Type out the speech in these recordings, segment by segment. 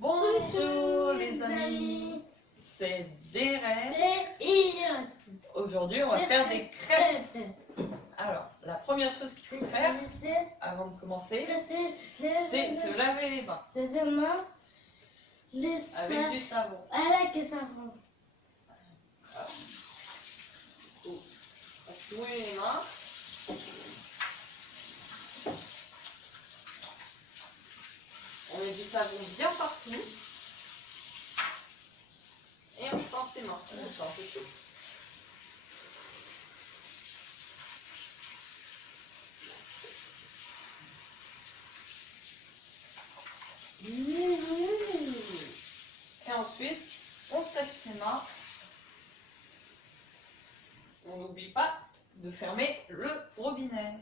Bonjour les amis, c'est Deren. Aujourd'hui on va faire des crêpes. Alors la première chose qu'il faut faire avant de commencer, c'est se laver les mains avec du savon. Avec du savon. On va se mouiller les mains. On met du savon bien partout. Et on tend ses mains. C'est un peu chaud. Et ensuite, on sèche ses mains. On n'oublie pas de fermer le robinet.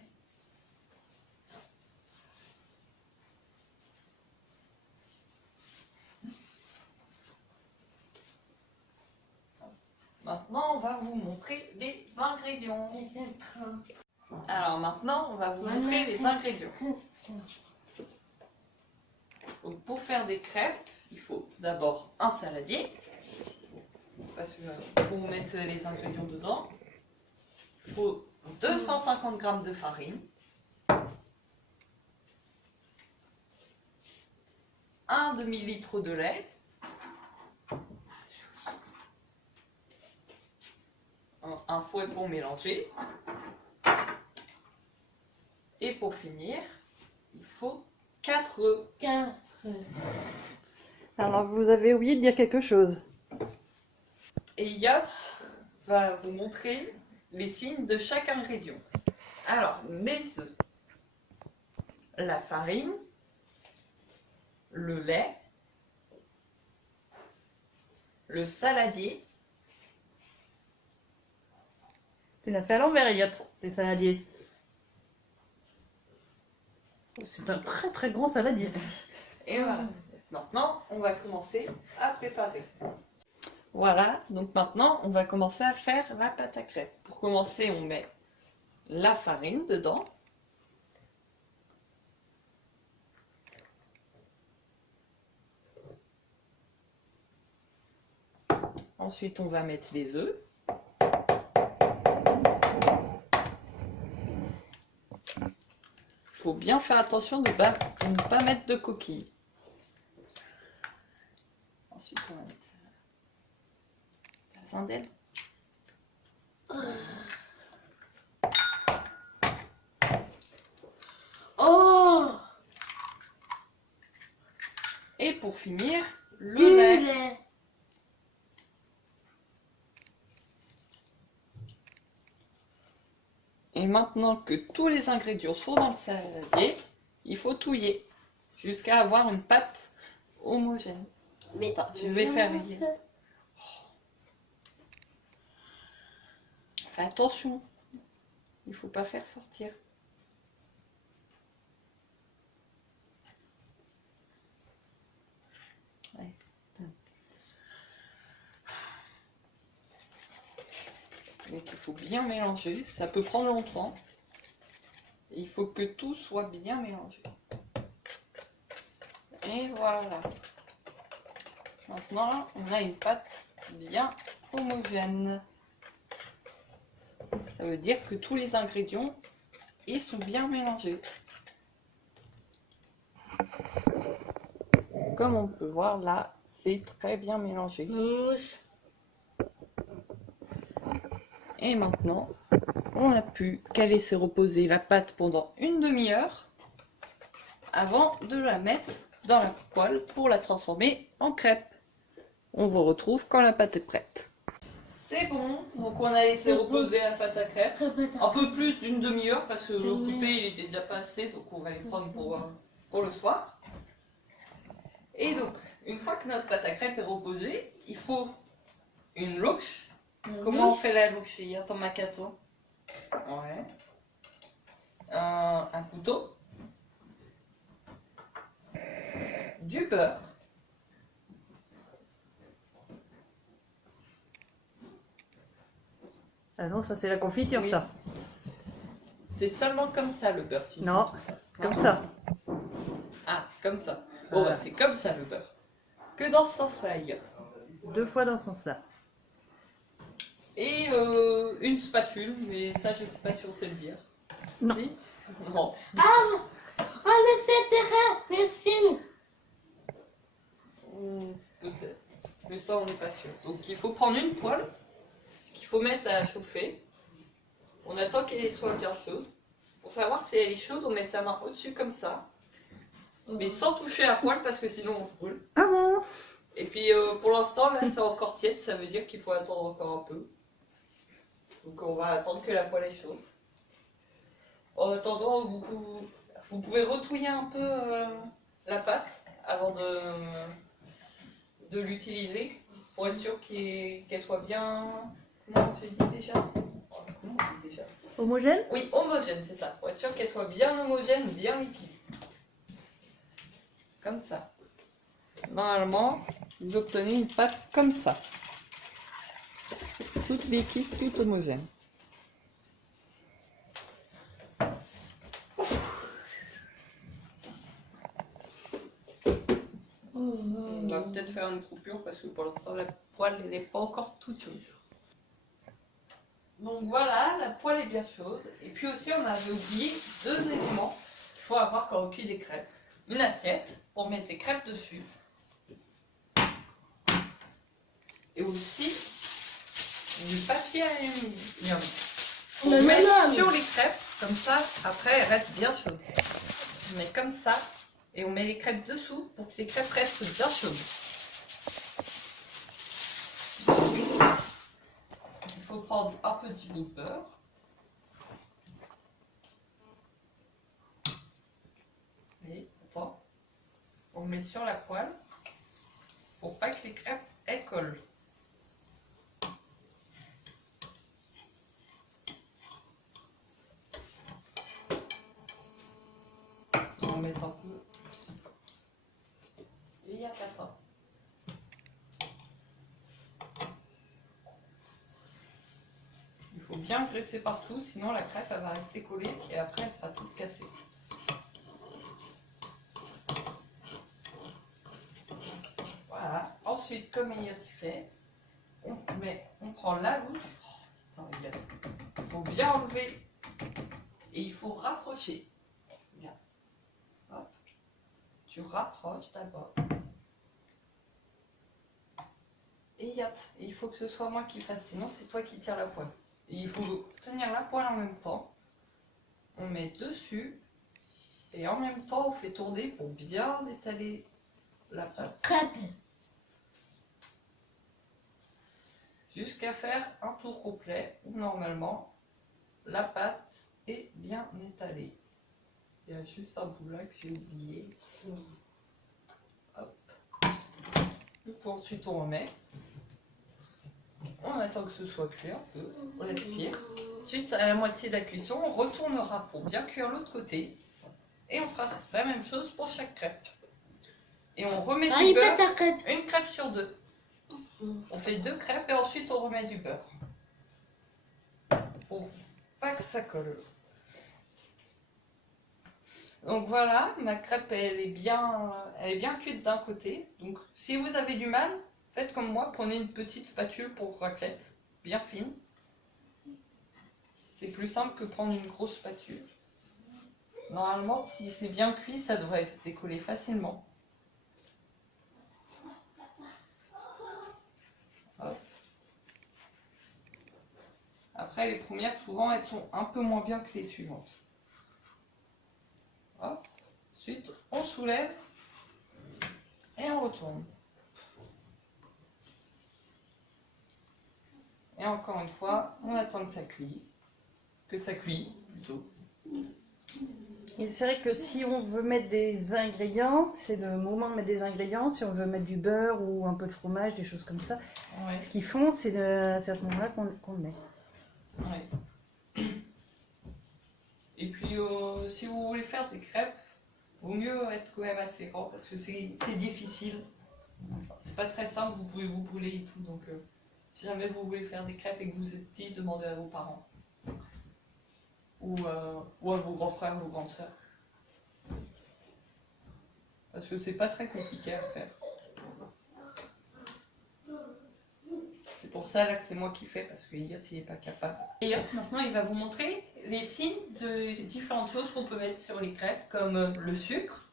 Maintenant, on va vous montrer les ingrédients. Alors maintenant, on va vous montrer les ingrédients. Donc, pour faire des crêpes, il faut d'abord un saladier. Parce que pour mettre les ingrédients dedans, il faut 250 g de farine, un demi-litre de lait, un fouet pour mélanger, et pour finir, il faut 4 œufs. Alors vous avez oublié de dire quelque chose. Et Yot va vous montrer les signes de chaque ingrédient. Alors, les œufs, la farine, le lait, le saladier. Tu l'as fait à l'envers, Elliot, les saladiers. C'est un très très grand saladier. Et voilà. Maintenant, on va commencer à préparer. Voilà, donc maintenant, on va commencer à faire la pâte à crêpes. Pour commencer, on met la farine dedans. Ensuite, on va mettre les œufs. Il faut bien faire attention de ne pas mettre de coquilles. Ensuite, on va mettre... T'as besoin d'elle? Oh! Et pour finir, le Du lait. lait. Et maintenant que tous les ingrédients sont dans le saladier, il faut touiller jusqu'à avoir une pâte homogène. Mais Attends, je vais faire rire. Fais attention, il faut pas faire sortir. Ouais. Donc il faut bien mélanger, ça peut prendre longtemps. Et il faut que tout soit bien mélangé. Et voilà. Maintenant, on a une pâte bien homogène. Ça veut dire que tous les ingrédients, ils sont bien mélangés. Comme on peut voir là, c'est très bien mélangé. Mousse. Et maintenant, on a pu qu'à laisser reposer la pâte pendant une demi-heure avant de la mettre dans la poêle pour la transformer en crêpe. On vous retrouve quand la pâte est prête. C'est bon, donc on a laissé reposer la pâte à crêpes. Un peu plus d'une demi-heure parce que le goûter il était déjà pas assez, donc on va les prendre pour le soir. Et donc, une fois que notre pâte à crêpes est reposée, il faut une louche. Comment on fait la louche? Il y a ton macato. Ouais. Un couteau. Du beurre. Ah non, ça c'est la confiture, Oui. ça. C'est seulement comme ça le beurre. Si Non, comme ça. Ah, comme ça. Bon, bah, c'est comme ça le beurre. que dans ce sens-là, Elliot. 2 fois dans ce sens-là. Et une spatule, mais ça, je sais pas si on sait le dire. Non. Si non. Ah, on essaie de faire le film. Peut-être. Mais ça, on n'est pas sûr. Donc, il faut prendre une poêle qu'il faut mettre à chauffer. On attend qu'elle soit bien chaude. Pour savoir si elle est chaude, on met sa main au-dessus comme ça. Mais sans toucher la poêle parce que sinon on se brûle. Ah bon? Et puis pour l'instant, là, c'est encore tiède. Ça veut dire qu'il faut attendre encore un peu. Donc, on va attendre que la poêle est chaude. En attendant, vous pouvez retouiller un peu la pâte avant de l'utiliser pour être sûr qu'elle soit bien. Comment j'ai dit déjà? Comment on dit déjà? Homogène? Oui, homogène, c'est ça. Pour être sûr qu'elle soit bien homogène, bien liquide. Comme ça. Normalement, vous obtenez une pâte comme ça. Toute liquide, toute homogène. On va peut-être faire une coupure parce que pour l'instant la poêle elle n'est pas encore toute chaude. Donc voilà, la poêle est bien chaude. Et puis aussi on avait oublié 2 éléments qu'il faut avoir quand on cuit des crêpes. Une assiette pour mettre les crêpes dessus. Et aussi du papier aluminium. On Non, met non, non. sur les crêpes, comme ça, après elles restent bien chaudes. On met comme ça et on met les crêpes dessous pour que les crêpes restent bien chaudes. Il faut prendre un petit bout de beurre. Et attends, on le met sur la poêle pour pas que les crêpes elles collent. On va en mettre un peu. Et il y a pas ça. Il faut bien graisser partout, sinon la crêpe elle va rester collée et après elle sera toute cassée. Voilà. Ensuite, comme Elliot y fait, on prend la louche. Oh, attends, Elliot. Il faut bien enlever et il faut rapprocher. Regarde. Hop. Tu rapproches d'abord. Et il faut que ce soit moi qui fasse, sinon c'est toi qui tires la poêle. Et il faut tenir la poêle en même temps. On met dessus et en même temps on fait tourner pour bien étaler la pâte. Crêpe. Jusqu'à faire un tour complet où normalement la pâte est bien étalée. Il y a juste un bout là que j'ai oublié. Hop. Du coup, ensuite on remet. On attend que ce soit cuit un peu, on laisse cuire. Ensuite, à la moitié de la cuisson, on retournera pour bien cuire l'autre côté. Et on fera la même chose pour chaque crêpe. Et on remet Ah, du il beurre, pète ta crêpe. une crêpe sur 2. On fait 2 crêpes et ensuite on remet du beurre. Pour pas que ça colle. Donc voilà, ma crêpe elle est bien cuite d'un côté. Donc si vous avez du mal, faites comme moi, prenez une petite spatule pour raclette, bien fine. C'est plus simple que prendre une grosse spatule. Normalement, si c'est bien cuit, ça devrait se décoller facilement. Hop. Après, les premières, souvent, elles sont un peu moins bien que les suivantes. Hop. Ensuite, on soulève et on retourne. Et encore une fois, on attend que ça cuise. Que ça cuise, plutôt. Et c'est vrai que si on veut mettre des ingrédients, c'est le moment de mettre des ingrédients. Si on veut mettre du beurre ou un peu de fromage, des choses comme ça, Ouais. ce qu'ils font, c'est à ce moment-là qu'on le met. Ouais. Et puis, si vous voulez faire des crêpes, vaut mieux être quand même assez grand parce que c'est difficile. C'est pas très simple, vous pouvez vous brûler et tout. Donc, si jamais vous voulez faire des crêpes et que vous êtes petit, demandez à vos parents. Ou à vos grands frères, vos grandes sœurs. Parce que c'est pas très compliqué à faire. c'est pour ça là que c'est moi qui fais, parce que Elliot il est pas capable. Elliot maintenant il va vous montrer les signes de différentes choses qu'on peut mettre sur les crêpes, comme le sucre.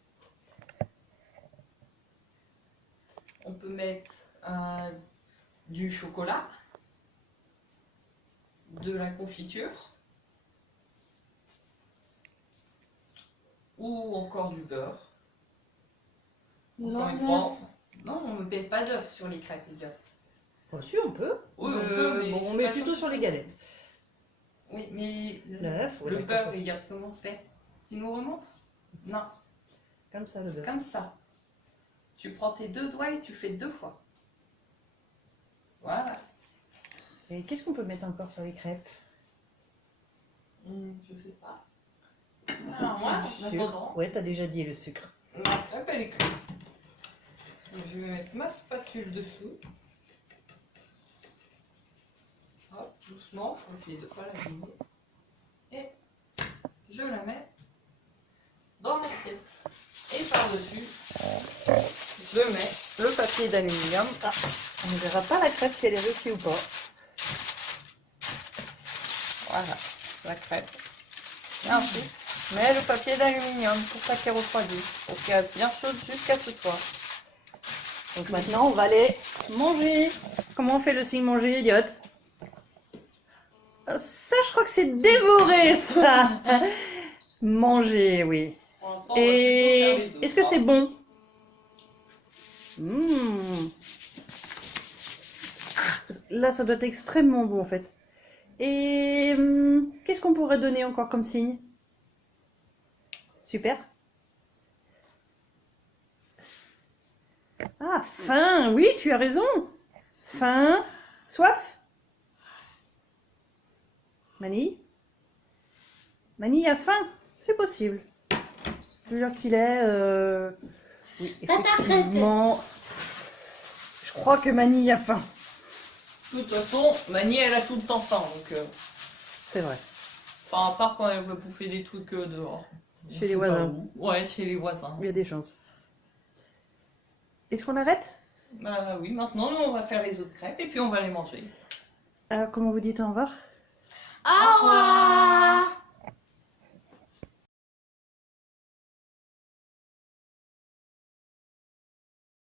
On peut mettre du chocolat, de la confiture, ou encore du beurre. Encore une fois, non, on ne met pas d'œuf sur les crêpes, Elliot. Oh, si, on peut. Oui, on peut, mais bon, je on suis met pas plutôt sûre sur que les ce galettes. Oui, mais L'œuf, ouais, le d'accord, beurre, ça, c'est- regarde comment on fait. Tu nous remontres? Non, Comme ça, le beurre. comme ça. Tu prends tes 2 doigts et tu fais 2 fois. Voilà. Et qu'est-ce qu'on peut mettre encore sur les crêpes? Je sais pas. Alors moi, en Sucre. attendant, Ouais, t'as déjà dit le sucre. ma crêpe elle est cuite. Je vais mettre ma spatule dessous. Hop, doucement, pour essayer de ne pas l'abîmer. Et je la mets dans l'assiette. Et par-dessus, je mets le papier d'aluminium. Ah, on ne verra pas la crêpe si elle est réussie ou pas. Voilà, la crêpe. Et ensuite, je mets le papier d'aluminium pour pas qu'elle refroidisse. Pour qu'elle bien chaude jusqu'à ce soir. Donc maintenant, on va aller manger. Comment on fait le signe manger, Elliot? Ça, je crois que c'est dévorer, ça. Manger, oui. Pour l'instant, on va plutôt faire Et les autres, est-ce que c'est bon? Là, ça doit être extrêmement bon, en fait. Et qu'est-ce qu'on pourrait donner encore comme signe? Super. Ah, faim, oui, tu as raison. Faim, soif. Mani? Mani a faim, c'est possible. Je veux dire qu'il est... Oui, effectivement. Je crois que Mani a faim. De toute façon, Mani, elle a tout le temps faim, donc... C'est vrai. Enfin, à part quand elle veut bouffer des trucs dehors. On Chez les sait pas voisins. où. Ouais, chez les voisins. Il y a des chances. Est-ce qu'on arrête? Bah oui, maintenant, nous, on va faire les autres crêpes et puis on va les manger. Alors, comment vous dites au revoir? Au revoir.